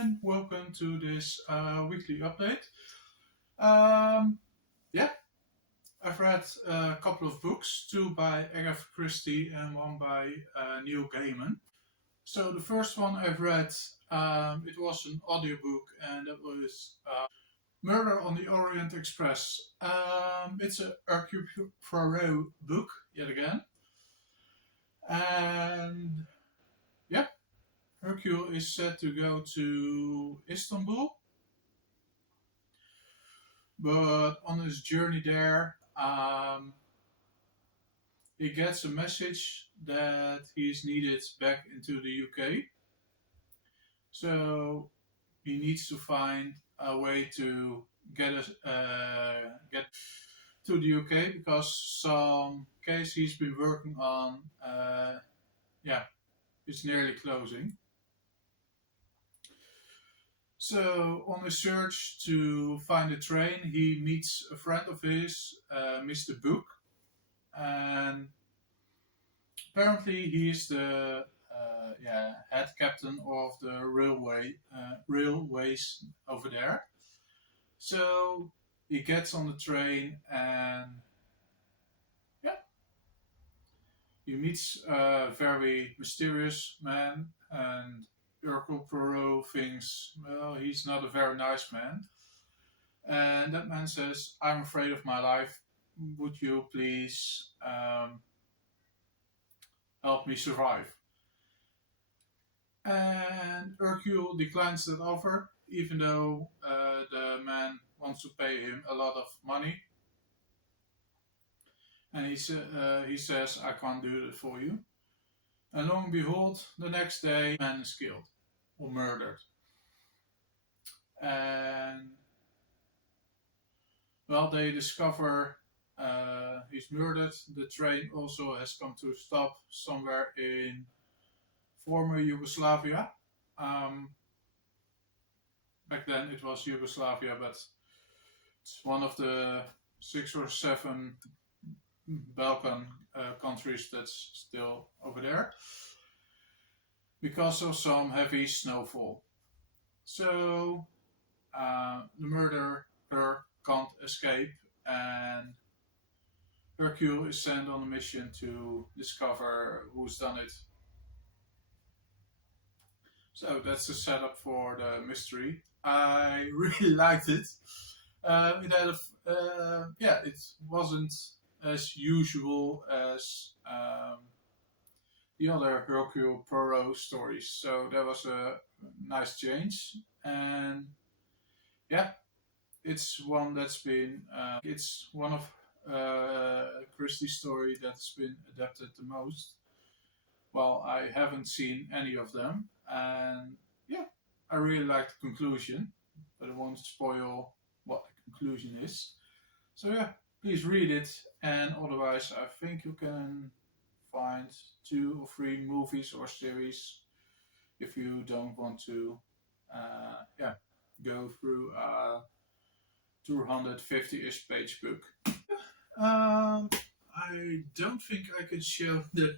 and welcome to this weekly update. Um, yeah, I've read a couple of books, two by Agatha Christie and one by Neil Gaiman. So the first one I've read, it was an audiobook, and it was Murder on the Orient Express. It's a Hercule Poirot book, yet again. And yeah, Hercule is set to go to Istanbul, but on his journey there, he gets a message that he's needed back into the UK. So he needs to find a way to get to the UK because some case he's been working on, yeah, it's nearly closing. So on his search to find a train, he meets a friend of his, Mr. Book, and apparently he is the head captain of the railways over there. So he gets on the train and yeah, he meets a very mysterious man, and Hercule Poirot thinks, well, he's not a very nice man. And that man says, I'm afraid of my life. Would you please help me survive? And Hercule declines that offer, even though the man wants to pay him a lot of money. And he says, I can't do it for you. And lo and behold, the next day, the man is killed or murdered. And well, they discover he's murdered. The train also has come to a stop somewhere in former Yugoslavia. Back then it was Yugoslavia, but it's one of the 6 or 7 Balkan countries that's still over there because of some heavy snowfall. So the murderer can't escape, and Hercule is sent on a mission to discover who's done it. So that's the setup for the mystery. I really liked it. It wasn't as usual as the other Hercule Poirot stories. So that was a nice change, and yeah, it's one that's been. It's one of Christie's story that's been adapted the most. Well, I haven't seen any of them, and yeah, I really like the conclusion, but I won't spoil what the conclusion is. So yeah, please read it, and otherwise I think you can find 2 or 3 movies or series if you don't want to go through a 250-ish page book. I don't think I can show the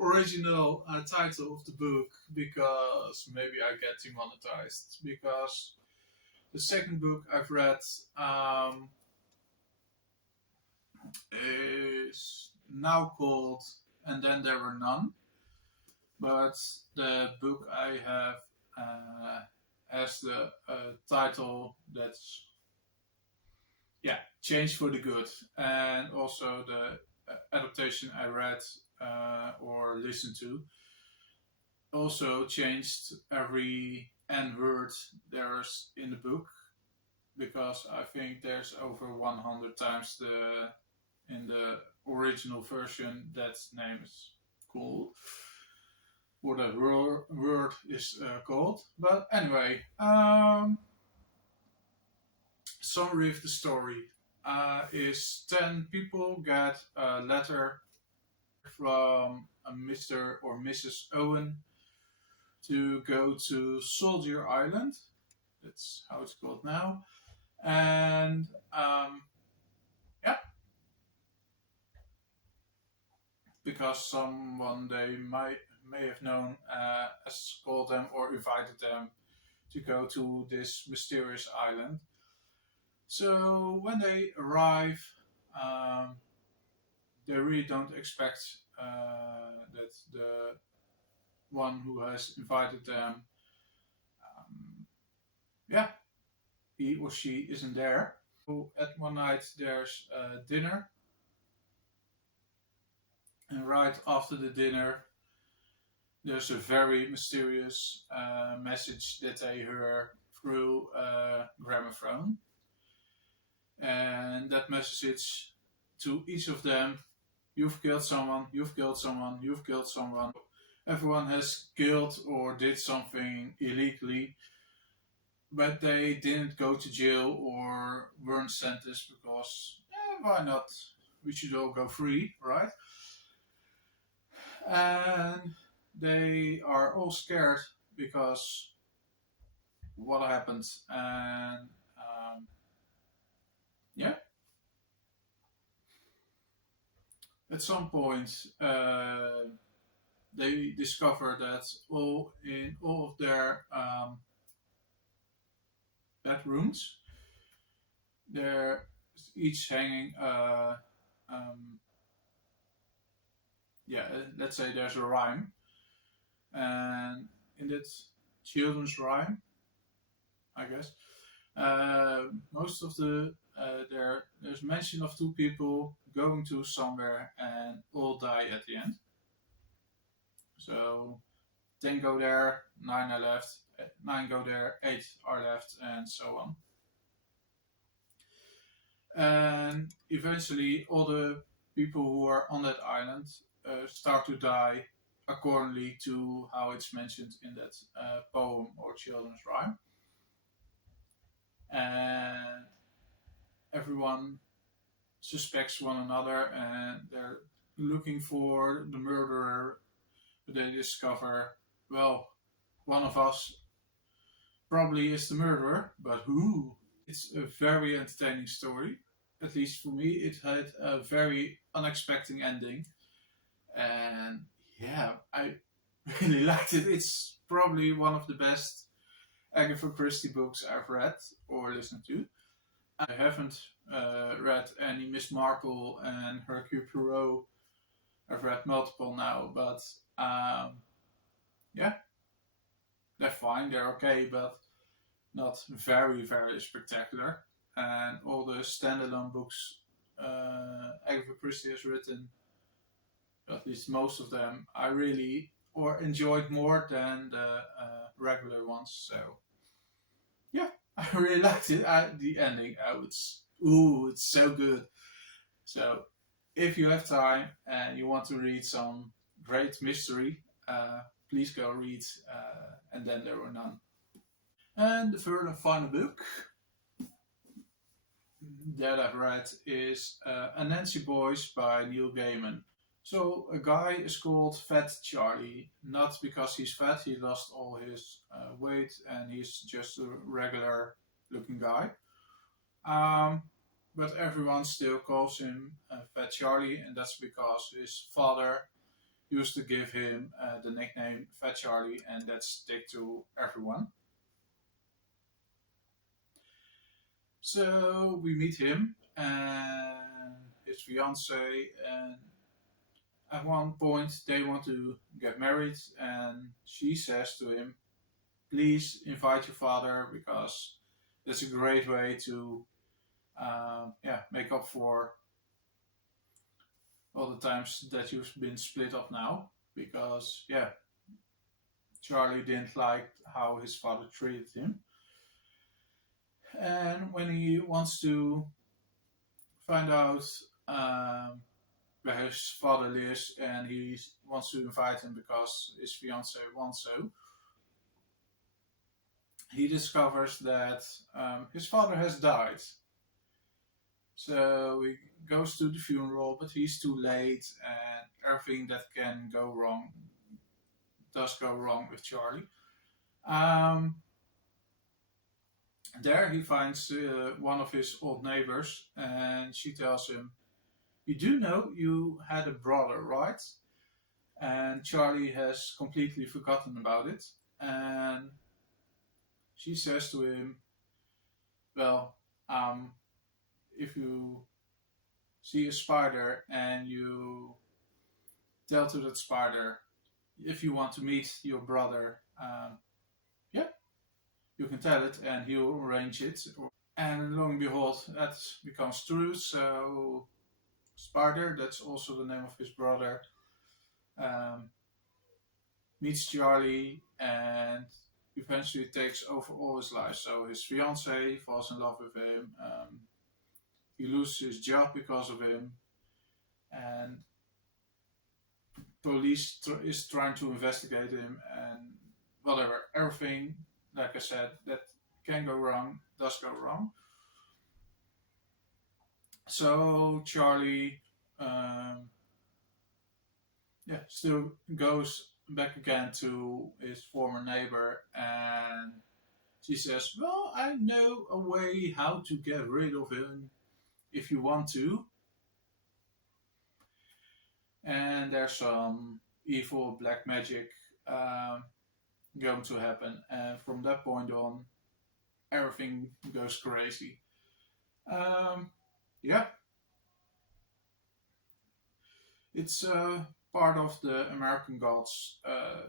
original title of the book because maybe I get demonetized, because the second book I've read is now called And Then There Were None, but the book I have has the title that's changed for the good, and also the adaptation I read or listened to also changed every N word there's in the book, because I think there's over 100 times in the original version that name is called, or that word is called. But anyway, summary of the story is 10 people get a letter from a Mr. or Mrs. Owen to go to Soldier Island. That's how it's called now. And because someone they may have known has called them or invited them to go to this mysterious island. So when they arrive, um, they really don't expect that the one who has invited them, um, yeah, he or she isn't there. So at one night there's dinner, and right after the dinner, there's a very mysterious message that they hear through a gramophone, and that message to each of them: "You've killed someone. You've killed someone. You've killed someone." Everyone has killed or did something illegally, but they didn't go to jail or weren't sentenced because why not? We should all go free, right? And they are all scared because what happened, and yeah, at some point they discover that all in all of their bedrooms, they're each hanging um, yeah, let's say there's a rhyme, and in that children's rhyme, I guess, most of there's mention of two people going to somewhere and all die at the end. So 10 go there, 9 are left, 9 go there, 8 are left, and so on. And eventually, all the people who are on that island start to die accordingly to how it's mentioned in that poem or children's rhyme. And everyone suspects one another, and they're looking for the murderer. But they discover, well, one of us probably is the murderer, but who? It's a very entertaining story. At least for me, it had a very unexpected ending, and yeah, I really liked it. It's probably one of the best Agatha Christie books I've read or listened to. I haven't read any Miss Marple and Hercule Poirot. I've read multiple now, but yeah, they're fine, they're okay, but not very, very spectacular. And all the standalone books Agatha Christie has written, at least most of them, I really or enjoyed more than the regular ones. So yeah, I really liked it. The ending, it's so good. So if you have time and you want to read some great mystery, please go read And Then There Were None. And the third and final book that I've read is Anansi Boys by Neil Gaiman. So a guy is called Fat Charlie, not because he's fat, he lost all his weight and he's just a regular looking guy. Um, but everyone still calls him Fat Charlie, and that's because his father used to give him the nickname Fat Charlie, and that stick to everyone. So we meet him and his fiance, and at one point they want to get married, and she says to him, "Please invite your father because that's a great way to make up for all the times that you've been split up now." Because Charlie didn't like how his father treated him, and when he wants to find out where his father lives, and he wants to invite him because his fiance wants so, he discovers that his father has died. So he goes to the funeral, but he's too late, and everything that can go wrong does go wrong with Charlie. Um, there he finds one of his old neighbors, and she tells him, "You do know you had a brother, right?" And Charlie has completely forgotten about it. And she says to him, well, if you see a spider and you tell to that spider if you want to meet your brother, yeah, you can tell it and he'll arrange it. And lo and behold, that becomes true. So Spider, that's also the name of his brother, um, meets Charlie and eventually takes over all his life. So his fiance falls in love with him. He loses his job because of him, and police is trying to investigate him, and whatever, everything, like I said, that can go wrong does go wrong. So Charlie, still goes back again to his former neighbor, and she says, "Well, I know a way how to get rid of him if you want to." And there's some evil black magic going to happen, and from that point on, everything goes crazy. Yeah, it's part of the American Gods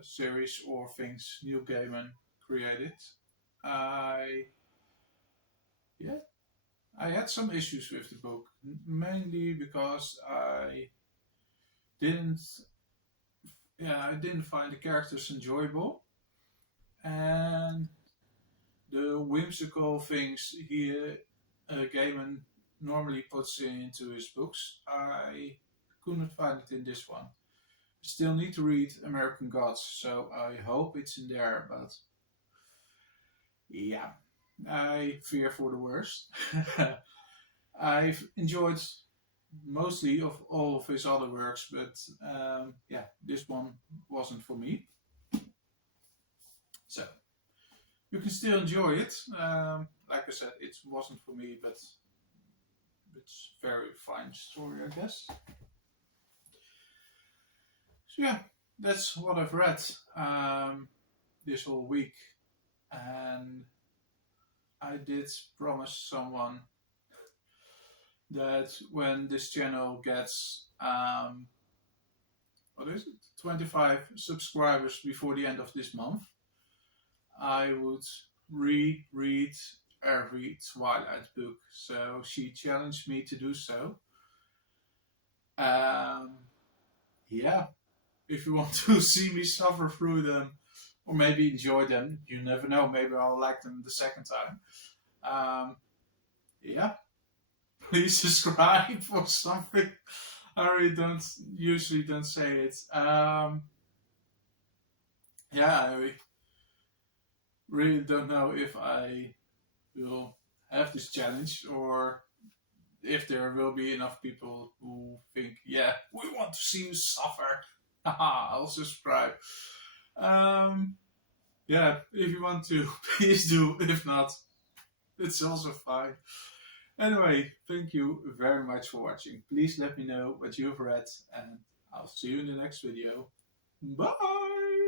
series or things Neil Gaiman created. I yeah, I had some issues with the book, mainly because didn't I didn't find the characters enjoyable, and the whimsical things Gaiman normally puts into his books, I couldn't find it in this one. Still need to read American Gods, so I hope it's in there, but yeah, I fear for the worst. I've enjoyed mostly of all of his other works, but this one wasn't for me. So you can still enjoy it. Like I said, it wasn't for me, but it's a very fine story, I guess. So yeah, that's what I've read this whole week, and I did promise someone that when this channel gets 25 subscribers before the end of this month, I would reread every Twilight book. So she challenged me to do so. Yeah, if you want to see me suffer through them or maybe enjoy them, you never know, maybe I'll like them the second time. Yeah, please subscribe or something. I really usually don't say it. Yeah, I really don't know if I will have this challenge or if there will be enough people who think, yeah, we want to see you suffer. Haha, I'll subscribe. Yeah, if you want to, please do. If not, it's also fine. Anyway, thank you very much for watching. Please let me know what you've read, and I'll see you in the next video. Bye!